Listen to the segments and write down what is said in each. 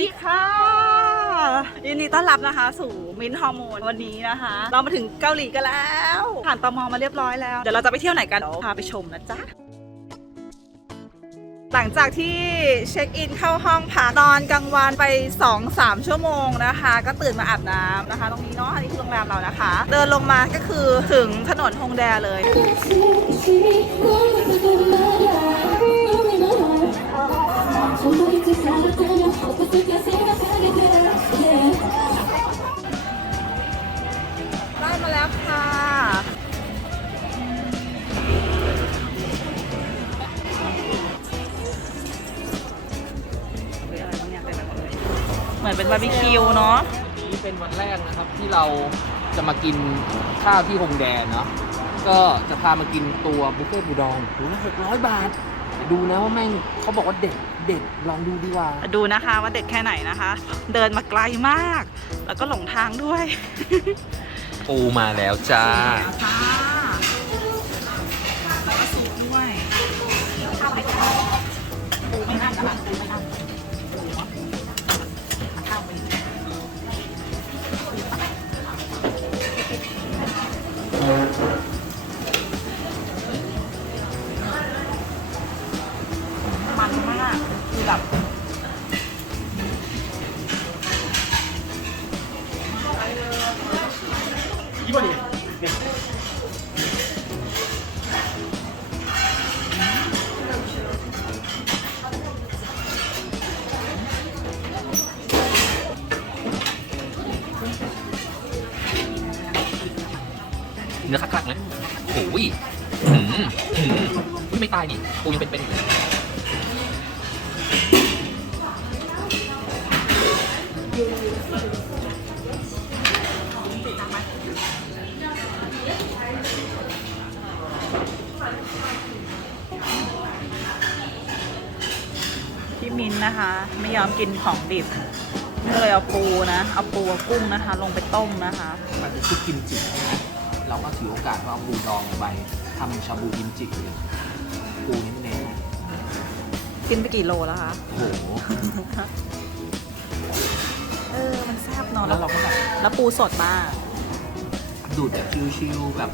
ดีค่ะยินดีต้อนรับนะคะ สู่มินท์ฮอร์โมนวันนี้นะคะ เรามาถึงเกาหลีกันแล้ว ผ่านตมมาเรียบร้อยแล้ว เดี๋ยวเราจะไปเที่ยวไหนกันเดี๋ยวพาไปชมนะจ๊ะหลังจากที่เช็คอินเข้าห้องพักนอนกลางวันไป 2-3 ชั่วโมงนะคะ ก็ตื่นมาอาบน้ำนะคะ ตรงนี้เนาะอันนี้คือโรงแรมเรานะคะ เดินลงมาก็คือถึงถนนฮงแดเลย ได้มาแล้วค่ะเฮ้ยอะไรวะเนี่ยเต็มไปหมือนเป็นบาร์บีคิวเนาะ นี่เป็นวันแรกนะครับที่เราจะมากินข้าวที่ฮงแดนเนาะ ก็จะพามากินตัวบุฟเฟ่ต์บูดองหูละหกร้อยบาท ดูนะว่าแม่งเขาบอกว่าเด็ด เด็ดลองดูดีกว่า ดูนะคะว่าเด็ดแค่ไหนนะคะ เดินมาไกลมาก แล้วก็หลงทางด้วย ปูมาแล้วจ้า แล้วค่ะ นนะคะ ไม่ยอมกินของดิบ ก็เลยเอาปูนะ เอาปูกับกุ้งนะคะ ลงไปต้มนะคะ มันเป็นซุปกิมจิเราก็ถือโอกาสว่าเอาปูดองไปทำชาบูกิมจิเลยปูเน้นกินไปกี่โลแล้วคะๆโอ้โห เออ มันแซ่บเนอะแล้แล้ววเราก็แบบแล้วปูสดมาก ดูดแบบชิลๆแบบ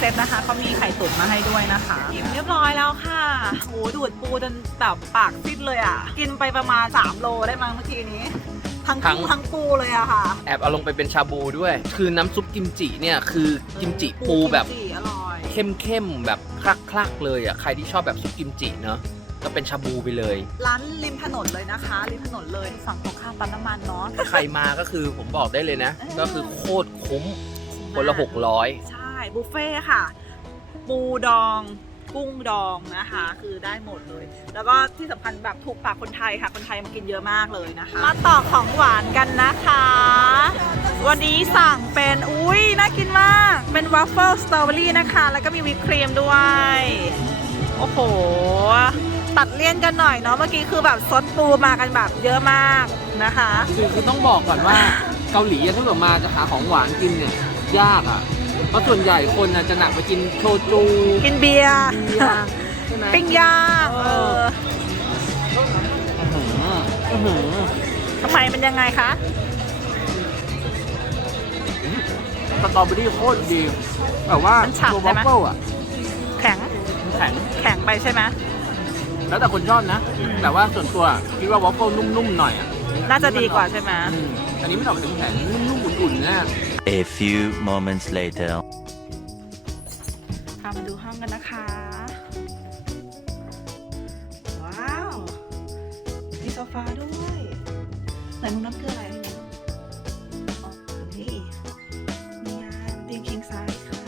เซตนะคะเขามีไข่ตุ๋นมาให้ด้วยนะคะอิ่มเรียบร้อยแล้วค่ะโหดูดปูจนแบบปากซิดเลยอะ กินไปประมาณ 3 โลได้มั้งเมื่อกี้นี้ทั้ง กุ้งทั้งปูเลยอะค่ะ แอบเอาลงไปเป็นชาบูด้วย คือน้ำซุปกิมจิเนี่ยคือกิมจิปูแบบกิมจิอร่อยเข้มๆแบบคลักๆ เลยอะใครที่ชอบแบบซุปกิมจิเนาะก็เป็นชาบูไปเลย ร้านริมถนนเลยนะคะ ริมถนนเลยฝั่งตรงข้ามปั๊มน้ำมันเนาะ ใครมาก็คือผมบอกได้เลยนะเออก็คือโคตรคุ้มคนละ600ใช่ บุฟเฟ่ต์ค่ะ ปูดองกุ้งดองนะคะ คือได้หมดเลย แล้วก็ที่สำคัญแบบถูกปากคนไทยค่ะ คนไทยมากินเยอะมากเลยนะคะ มาต่อของหวานกันนะคะ วันนี้สั่งเป็นอุ้ยน่ากินมาก เป็นวัฟเฟิลสตรอเบอรี่นะคะ แล้วก็มีวิปครีมด้วย โอ้โห ตัดเลี่ยนกันหน่อยเนาะเมื่อกี้คือแบบซดปูมากันแบบเยอะมากนะคะ คือคือต้องบอกก่อนว่าเกาหลีอะถ้าเกิดมาจะหาของหวานกินเนี่ยยากอะ เพราะส่วนใหญ่คนน่ะจะหนักไปกินโชจูกินเบียร์เบียร์ใช่ไหมปิ้งย่างเอออื้อหืออื้อหือทำไมมันยังไงคะ สตรอเบอรี่โคตรดีแต่ว่ามันฉ่ำตัวใช่วอฟไหม เฟิลอะแข็งมันแข็ง แข็งไปใช่ไหม แล้วแต่คนชอบนะ อืม แต่ว่าส่วนตัวคิดว่าวอฟเฟิลนุ่มๆหน่อยอะน่าจะดีกว่าใช่ไหมอืมอันนี้ไม่ออกเป็นแข็งนุ่มๆอุ่นๆนะ A few moments later. พามาดูห้องกันนะคะ ว้าว มีโซฟาด้วยไหนมุมน้ำเกลืออะไรนี่อ๋อนี่มีงานเตียงคิงไซส์ค่ะ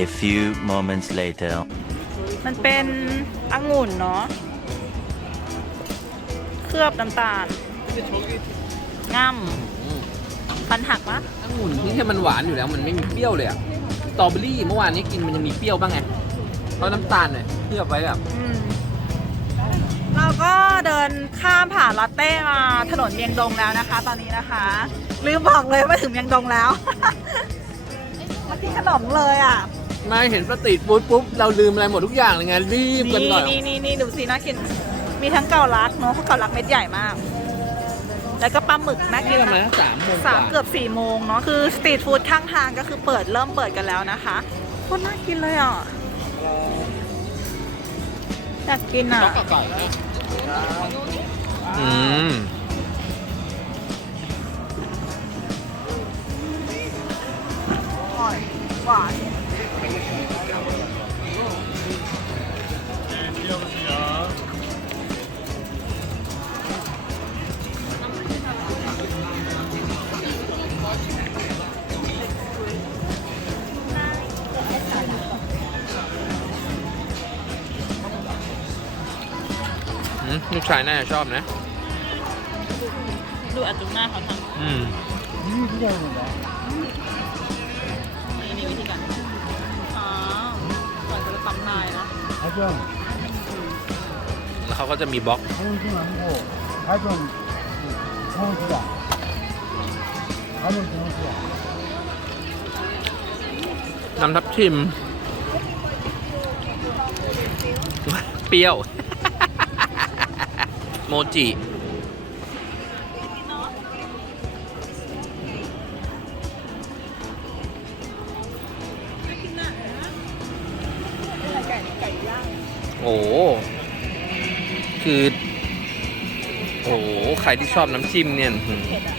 A few moments later. มันเป็นองุ่นเนาะเค ลือบน้ำตาลง่ำฟันหักปะองุ่นนี่แค่มันหวานอยู่แล้ว มันไม่มีเปรี้ยวเลยอะสตรอเบอรี่เมื่อวานนี้กินมันยังมีเปรี้ยวบ้างไงเพราะน้ำตาลเนี่ยเคลือบไว้แบบอืมเราก็เดินข้ามผ่านลาเต้มาถนนเมียงดงแล้วนะคะ ตอนนี้นะคะลืมบอกเลยว่าถึงเมียงดงแล้ว มากินขนมเลยอะมาเห็นสตรีทฟู้ดปุ๊บเราลืมอะไรหมดทุกอย่างเลยไงรีบกันนี่หน่อย นี่นี่นี่ดูสิน่ากิน มีทั้งเกาลัดเนาะเพราะเกาลัดเม็ดใหญ่มาก แล้วก็ปลาหมึกน่ากินี่นทำไมมากสามโมงสามว่เกือบสี่โมงเนาะคือสตรีทฟู้ดข้างทางก็คือเปิดเริ่มเปิดกันแล้วนะคะโคตรน่ากินเลยอะอยากกินอะต๊อกกับไก่นะอืมอร่อยหวาน ชายน่าจะชอบนะ ดูอัดจุหน้าเขาทอืมำนี่นี่วิธีการอ๋อก่อนจะทำนายเนาะแล้วเขาก็จะมีบล็อกน้ำทับทิม เปรี้ยว โมจิ ไก่ไก่ย่างโอ้โหคือ โอ้โหใครที่ชอบน้ำจิ้มเนี่ยอื้อหือเผ็ดอะ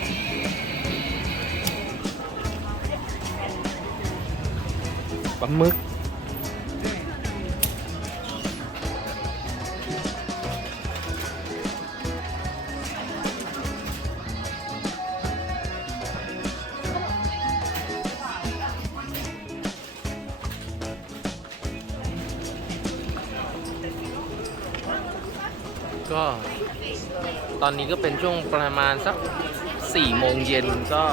ปลาหมึก ก็ ตอนนี้ก็เป็นช่วงประมาณสักสี่โมงเย็นก็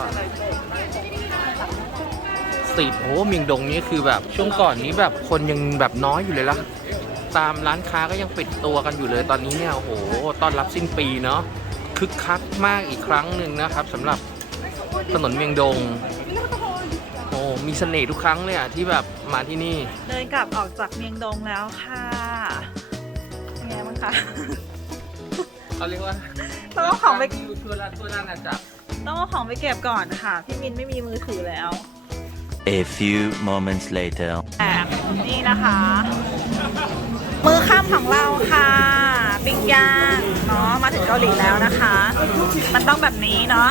สตรีทโอ้เมียงดงนี่คือแบบช่วงก่อนนี้แบบคนยังแบบน้อยอยู่เลยละตามร้านค้าก็ยังปิดตัวกันอยู่เลยตอนนี้เนี่ยโอ้โหต้อนรับสิ้นปีเนาะคึกคักมากอีกครั้งหนึ่งนะครับสำหรับถนนเมียงดงโอ้มีเสน่ห์ทุกครั้งเลยอะที่แบบมาที่นี่เดินกลับออกจากเมียงดงแล้วค่ะเป็นไงบ้างคะ เขาเรียกว่าต้องเอาของไปทั่วราทั่วราชอาณาจักรต้องเอาของไปเก็บก่อนค่ะ พี่มินไม่มีมือถือแล้ว A few moments later. แอบนี่นะคะ มือข้ามของเราค่ะ ปิ้งย่างเนาะมาถึงเกาหลีแล้วนะคะ มันต้องแบบนี้เนาะ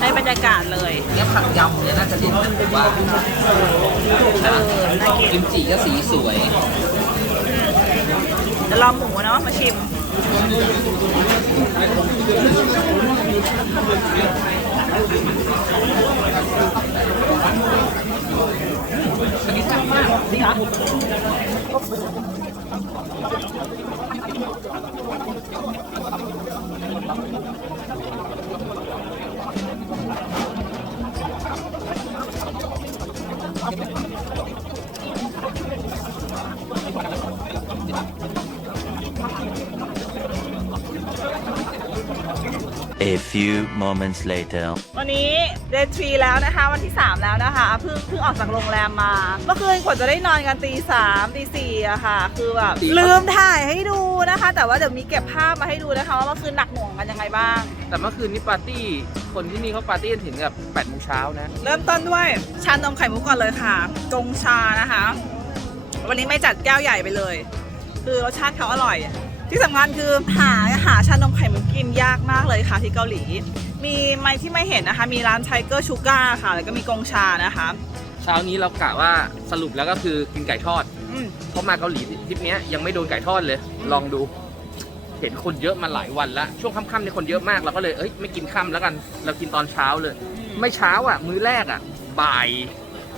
ในบรรยากาศเลย เนี่ยผัดยำเนี่ยน่าจะเด่นนะผมว่าเออน่ากิน กิมจิก็สีสวยเดี๋ยวรอหมูเนาะมาชิม อันนี้แซ่บ few moments later. วันนี้เดทรีแล้วนะคะ วันที่ 3 แล้วนะคะเพิ่งเพิ่งออกจากโรงแรมมา เมื่อคืนกว่าจะได้นอนกันตีสามตีสี่อะค่ะ คือแบบลืมถ่ายให้ดูนะคะ แต่ว่าเดี๋ยวมีเก็บภาพมาให้ดูนะคะว่าเมื่อคืนหนักหน่วงกันยังไงบ้าง แต่เมื่อคืนนี้ปาร์ตี้ คนที่นี่เขาปาร์ตี้กันถึงแบบ8โมงเช้านะ เริ่มต้นด้วยชานมไข่มุกก่อนเลยค่ะกงชานะคะ วันนี้ไม่จัดแก้วใหญ่ไปเลย คือรสชาติเขาอร่อย ที่สำคัญคือหาหาชานมไข่มุกกินยากมากเลยค่ะที่เกาหลี มีไม่ที่ไม่เห็นนะคะ มีร้านไทเกอร์ชูการ์ค่ะ แล้วก็มีกงชานะคะ เช้านี้เรากะว่าสรุปแล้วก็คือกินไก่ทอด อืม เพราะมาเกาหลีทริปเนี้ยยังไม่โดนไก่ทอดเลยลองดู เห็นคนเยอะมาหลายวันละช่วงค่ำๆเนี่ยคนเยอะมากเราก็เลยเอ้ยไม่กินค่ำแล้วกัน เรากินตอนเช้าเลย ไม่เช้าอะ มื้อแรกอะ บ่าย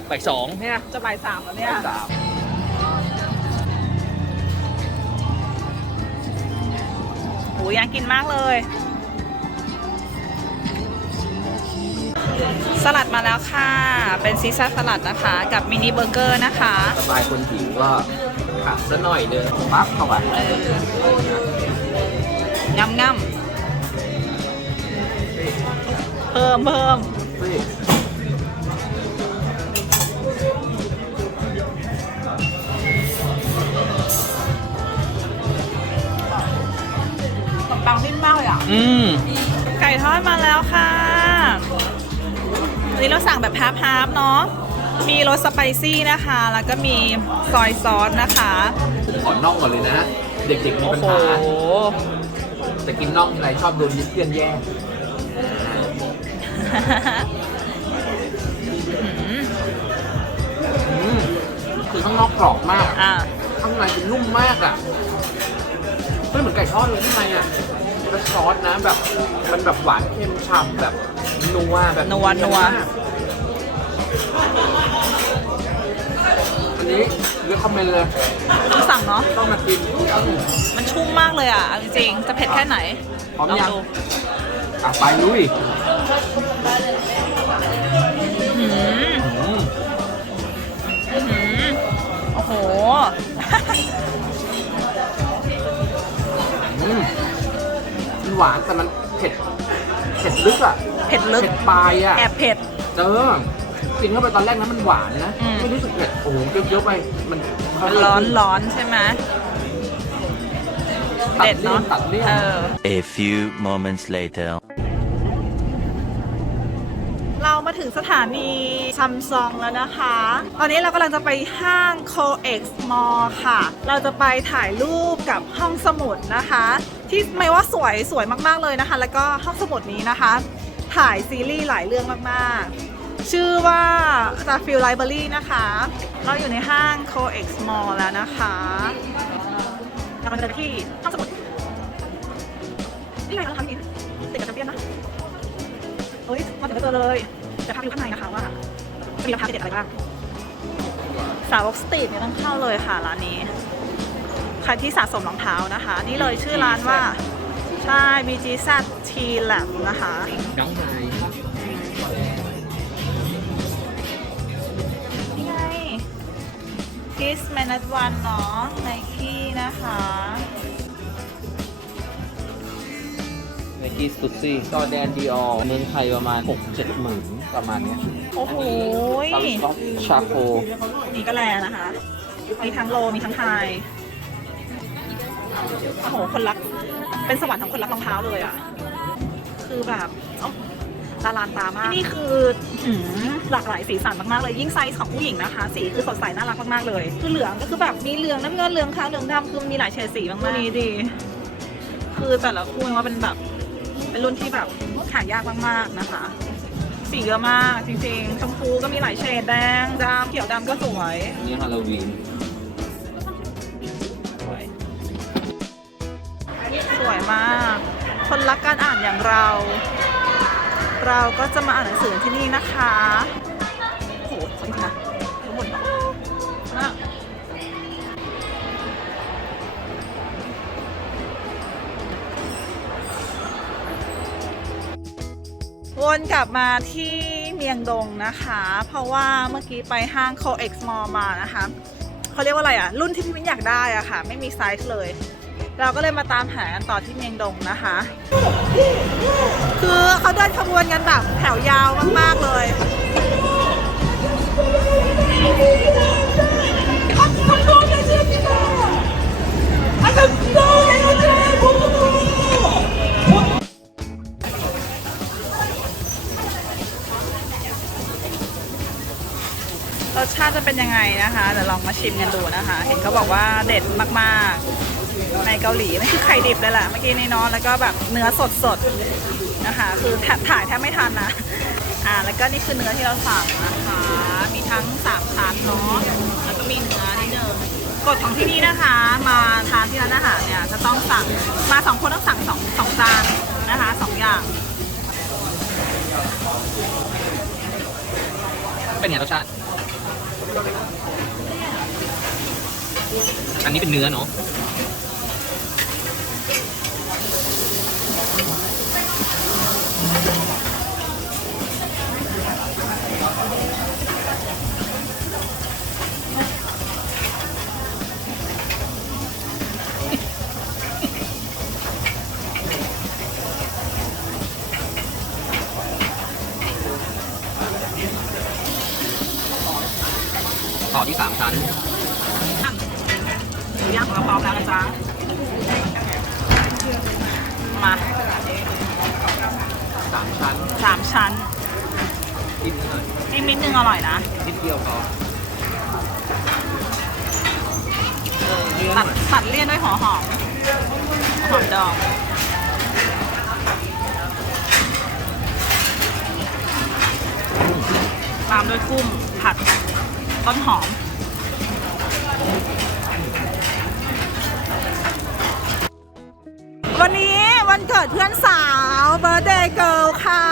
บ่ายสองเนี่ยจะบ่ายสามแล้วเนี่ย บ่ายสาม อ้ยอยากกินมากเลย สลัดมาแล้วค่ะ เป็นซีซ่าสลัดนะคะ กับมินิเบอร์เกอร์นะคะ สบายคนหิวก็ขับซะหน่อยเดินปั๊บเข้าไปเอองำงำเพิ่มเพิ่ม อยมาแล้วค่ะวันนี้เราสั่งแบบฮาร์ฟฮาร์ฟเนาะ มีรสสไปซี่นะคะ แล้วก็มีซอยซอสนะคะ ผมขอน่องก่อนเลยนะ เด็กๆมีโอ้ปัญโห หาแต่กินน่องทีไรชอบโดนยึดเพื่อนแย่งอืมคือข้างนอกกรอบมาก อะข้างในเป็นนุ่มมากอะไม่เหมือนไก่ทอดเลยข้างในอะ แล้วซอสนะแบบมันแบบหวานเค็มฉ่ำแบบนัวแบบนัวนัวมากอันนี้เลือกคอมเมนต์เลย ต้องสั่งเนาะ ต้องมากินมันชุ่มมากเลยอะเอาจริงๆจะเผ็ดแค่ไหนพร้อมลองยัง ดู อะไปลุย หวานแต่มันเผ็ดเผ็ดลึกอะเผ็ดลึกเผ็ดปลายอะแอบเผ็ด เออกินเข้าไปตอนแรกนะมันหวานนะอืม ไม่รู้สึกเผ็ดโอ้โหเยอะๆไปมันมันร้อนร้อนใช่ไหมตัเด็ดเลี่ยเนาะนตัดเลี่ยน เออ A few moments later. เรามา ถึงสถานีซัมซุงแล้วนะคะ ตอนนี้เรากำลังจะไปห้าง COEX Mall ค่ะ เราจะไปถ่ายรูปกับห้องสมุดนะคะ ที่ไม่ว่าสวยสวยมากๆเลยนะคะ แล้วก็ห้องสมุดนี้นะคะ ถ่ายซีรีส์หลายเรื่องมากๆ ชื่อว่า Starfield Library นะคะ เราอยู่ในห้าง COEX Mall แล้วนะคะกำลังจะไปที่ห้องสมุดนี่ไงเราทำนี้ติดกับแชมเปี้ยนนะเฮ้ยมาถึงก็เจอเลย จะพาไปดูข้างในนะคะว่าจะมีรองเท้าเด็ดอะไรบ้างสาวกสตรีทเนี่ยต้องเข้าเลยค่ะร้านนี้ใครที่สะสมรองเท้านะคะ นี่เลยชื่อร้านว่าใช่ BGZ T Lab นะคะน้องนายนี่ไง Kiss Minute One เนาะ Nike นะคะ ไนกี้สตูซี่จอแดนดีออเมืองไทยประมาณ 6 7หมื่นประมาณเนี้ยโอ้โหอันนี้ซอฟชาโคนี่ก็แลนะคะ มีทั้งโล มีทั้งไฮโอ้โห คนรัก เป็นสวรรค์ของคนรักรองเท้าเลยอะ คือแบบเอ้าตาลานตามาก นี่คือหืมหลากหลายสีสันมากๆเลย ยิ่งไซส์ของผู้หญิงนะคะ สีคือสดใสน่ารักมากๆเลย คือเหลืองก็คือแบบมีเหลืองน้ำเงินเหลืองขาวเหลืองดำคือมีหลายเฉดสีมากๆนี่ดี คือแต่ละคู่ว่าเป็นแบบ เป็นรุ่นที่แบบหายากมากๆนะคะสีเยอะมากจริงๆชมพูก็มีหลายเฉดแดงดำเขียวดำก็สวย อันนี้ฮาโลวีนสวยสวยมาก คนรักการอ่านอย่างเรา เราก็จะมาอ่านหนังสือที่นี่นะคะ วนกลับมาที่เมียงดงนะคะ เพราะว่าเมื่อกี้ไปห้างโคเอ็กซ์มานะคะเขาเรียกว่าอะไรอะรุ่นที่พี่มิ้นอยากได้อะค่ะ ไม่มีไซส์เลย เราก็เลยมาตามหากันต่อที่เมียงดงนะคะ คือเขาเดินขบวนกันแบบแถวยาวมาก เป็นยังไงนะคะเดี๋ยวลองมาชิมกันดูนะคะ เห็นเขาบอกว่าเด็ดมากๆ ในเกาหลีไม่คือไข่ดิบเลยแหละเมื่อกี้นี้เนาะแล้วก็แบบเนื้อสดๆนะคะ คือถ่ายแทบไม่ทันนะอ่าแล้วก็นี่คือเนื้อที่เราสั่งนะคะ มีทั้งสามชั้นเนาะแล้วก็มีเนื้อนิดนึงกฎของที่นี่นะคะ มาทานที่ร้านอาหารเนี่ยจะต้องสั่งมาสองคนต้องสั่งสองสองจานนะคะสองอย่างเป็นไงรสชาติ อันนี้เป็นเนื้อเนาะ ต่อที่สามชั้น หมูย่างของเราพร้อมแล้ว นะจ๊ะ มาสสามชั้นสามชั้นกินหน่อยจิ้มนิดนึงอร่อยนะนิดเดียวพอเออเนื้อตัดหน่อยตัดเลี่ยนด้วยหัวหอมหัวหอมดองตามด้วยกุ้งผัดต้นหอม วันเกิดเพื่อนสาวเบ r ร์ d เดย์เกิลค่ะ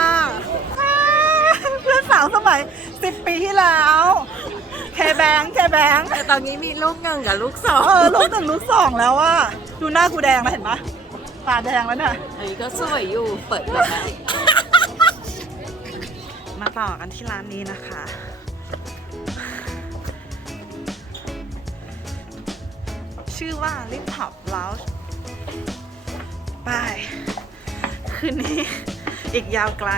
เพื่อนสาวสมัย 10 ปีที่แล้ว เคแบงเคแบงแต่ตอนนี้มีลูกหนึ่งกับลูกสอเองอลูกหนึ่งลูกสองแล้วอะดูหน้ากูแดงแล้วเห็นปะตาแดงแล้วเนี่ย อันนี้ก็สวยอยู่เปิดแบบนั้นมาต่อกันที่ร้านนี้นะคะ ชื่อว่าลิปท็อปลาว ไป คืนนี้ อีกยาวไกล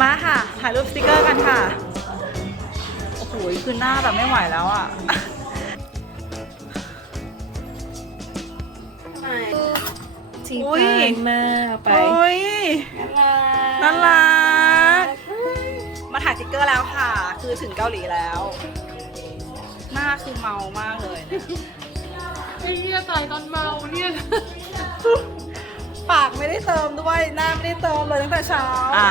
มาค่ะ ถ่ายรูปสติกเกอร์กันค่ะ โอ้โหคือหน้าแบบไม่ไหวแล้วอะที่อุ๊ยผ่านมาไปโอ้ยน่ารักกมาถ่ายสติ๊กเกอร์แล้วค่ะ คือถึงเกาหลีแล้วห น้าคือเมามากเลยเนี่ยไอ้เหี้ยตายตอนเมาเนี่ยปากไม่ได้เติมด้วยหน้าไม่ได้เติมเลยตั้งแต่เช้า อะ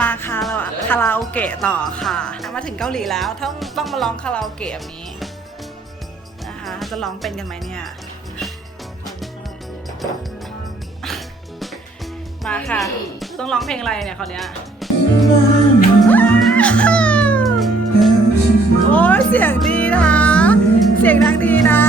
มาคาราคาราโอเกะต่อค่ะมาถึงเกาหลีแล้วต้องต้องมาร้องคาราโอเกะแบบนี้นะคะจะร้องเป็นกันไหมเนี่ย มาค่ะ ต้องร้องเพลงอะไรเนี่ยคราวเนี้ย เสียงดีนะ เสียงดังดีนะ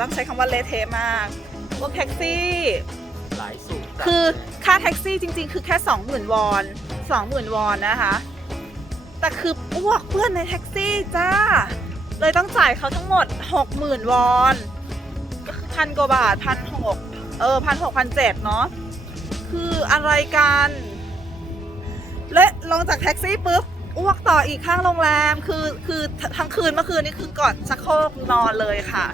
ต้องใช้คำว่าเละเทะมากพวกแท็กซี่ หลายสูตรคือค่าแท็กซี่จริง ๆ คือแค่ 20,000 วอน 20,000 วอนนะคะ แต่คืออ้วกเพื่อนในแท็กซี่จ้า เลยต้องจ่ายเขาทั้งหมด 60,000 วอนก็คือพันกว่าบาทพันหกเออพันหกพันเจ็ดเนาะคืออะไรกัน และลงจากแท็กซี่ปุ๊บอ้วกต่ออีกข้างโรงแรม คือคือทั้งคืนเมื่อคืนนี่คือกอดชักโครกนอนเลยค่ะ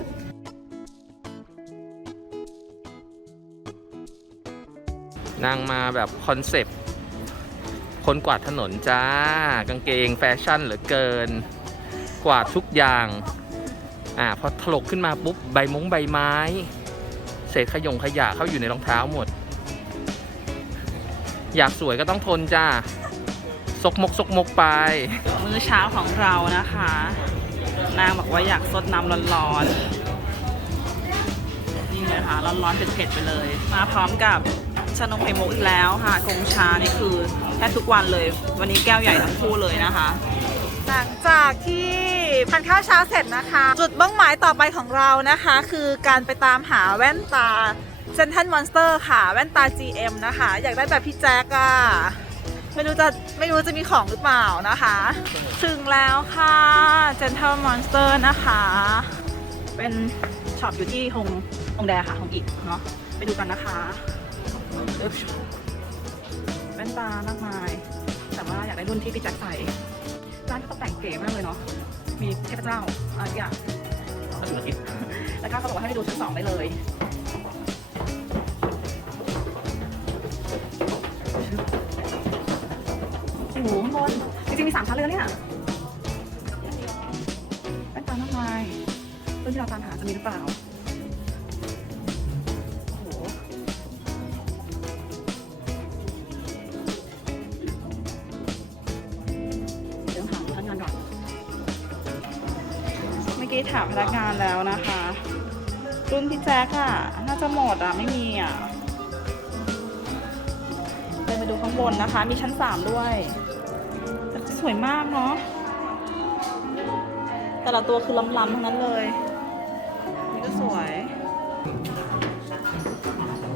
นางมาแบบคอนเซปต์คนกวาดถนนจ้ากางเกงแฟชั่นเหลือเกิน กวาดทุกอย่างอ่าพอถลกขึ้นมาปุ๊บใบมงใบไม้ เศษขยงขยะเข้าอยู่ในรองเท้าหมด อยากสวยก็ต้องทนจ้าซกมกซกมกไป มื้อเช้าของเรานะคะ นางบอกว่าอยากซดน้ำร้อนๆนี่เลยค่ะร้อนๆเผ็ดๆไปเลย มาพร้อมกับ ชานมไข่มุกอีกแล้วค่ะกงชานี่คือแทบทุกวันเลย วันนี้แก้วใหญ่ทั้งคู่เลยนะคะ หลังจากที่ทานข้าวเช้าเสร็จนะคะ จุดบ้งหมายต่อไปของเรานะคะ คือการไปตามหาแว่นตาเซนทันมอนสเตอร์ค่ะ แว่นตา GM นะคะ อยากได้แบบพี่แจ๊กอะไม่รู้จะไม่รู้จะมีของหรือเปล่านะคะ ถึงแล้วค่ะ Gentle Monster นะคะ เป็นช็อปอยู่ที่ฮงฮงแดค่ะฮงอีกเนาะไปดูกันนะคะ แว่นตามากมาย แต่ว่าอยากได้รุ่นที่พี่แจ็คใส่ ร้านก็ตกแต่งเก๋มากเลยเนาะ มีเทพเจ้าอะไรอย่างแล้วก็เขาบอกว่าให้ไปดูชั้นสองได้เลยจบนจริงๆมีสามชั้นเลยนะเนี่ยแว่นตามากมายรุ่นที่เราตามหาจะมีหรือเปล่า รุ่นพี่แจ๊คอะน่าจะหมดอะไม่มีอะเดินไปดูข้างบนนะคะ มีชั้นสามด้วยแต่สวยมากเนาะแต่ละตัวคือล้ำๆทั้งนั้นเลยนี่ก็สวย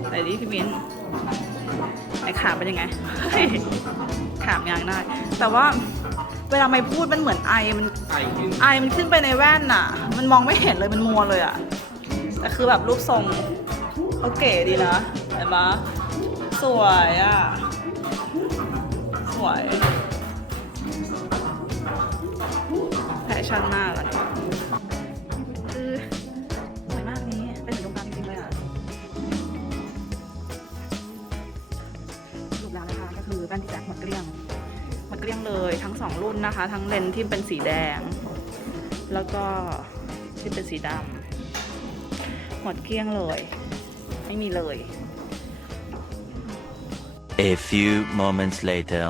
ไหนดิพี่มิ้นไอขาเป็นยังไงเฮ้ยขามยางได้ แต่ว่าเวลาไม่พูดมันเหมือนไอมันไอ้ยืนไอมันขึ้นไปในแว่นน่ะ มันมองไม่เห็นเลยมันมัวเลยอะ แต่คือแบบรูปทรงเขาเก๋ดีนะ เห็นปะสวยอะสวยแฟชั่นมากอะคือสวยมากนี้ เป็นถึงตรงกลางจริงๆเลยอะสรุปแล้วนะคะก็คือแว่นที่แจ็คหมดเกลี้ยง หมดเกลี้ยงเลยทั้งสองรุ่นนะคะ ทั้งเลนส์ที่เป็นสีแดง แล้วก็ที่เป็นสีดำ หมดเกลี้ยงเลย ไม่มีเลย A few moments later.